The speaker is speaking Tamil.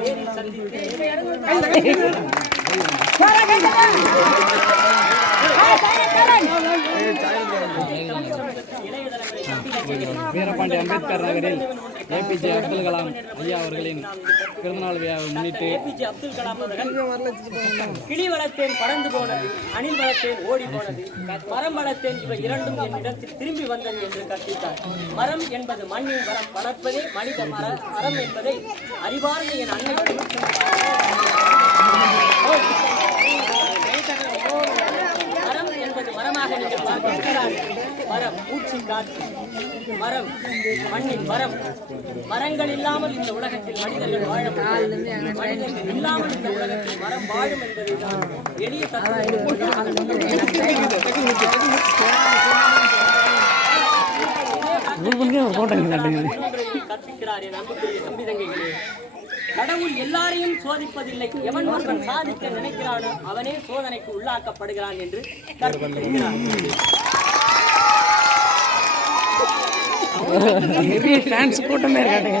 நேரில் சந்தித்து வீரபாண்டி அம்பேத்கர் நகரில் ஏபிஜே அப்துல் கலாம் ஐயா அவர்களின் பிறந்தநாள் விழாவை முன்னிட்டு ஏபிஜே அப்துல் கலாம் அவர்கள் கிளி வளர்த்தேன் பறந்து போனது, அணில் வளர்த்தேன் ஓடி போனது, மரம் வளர்த்தேன் இவை இரண்டும் என்னிடத்தில் திரும்பி வந்தது என்று கற்பித்தார். மரம் என்பது மண்ணின் வரம் வளர்ப்பதே மனித மரம் என்பதை அறிவார்ந்த என் அன்னை மரம் என்பது மரமாக நீங்கள் பார்க்கிறார்கள். மரம் மூச்சு காற்று, மரம் மண்ணின் மரம். மரங்கள் இல்லாமல் இந்த உலகத்தில் மனிதர்கள் வாழ முடியாது. மனிதர்கள் இல்லாமல் இந்த உலகத்தில் மரம் வாழும் என்பதுதான் எளிய கற்பிக்கிறார். என் அன்புக்குரிய தம்பிதங்கைகளே, கடவுள் எல்லாரையும் சோதிப்பதில்லை. எவன் ஒருவன் சாதிக்க நினைக்கிறானோ அவனே சோதனைக்கு உள்ளாக்கப்படுகிறான் என்று கற்பித்திருக்கிறார். கூட்டமே இருக்காங்க.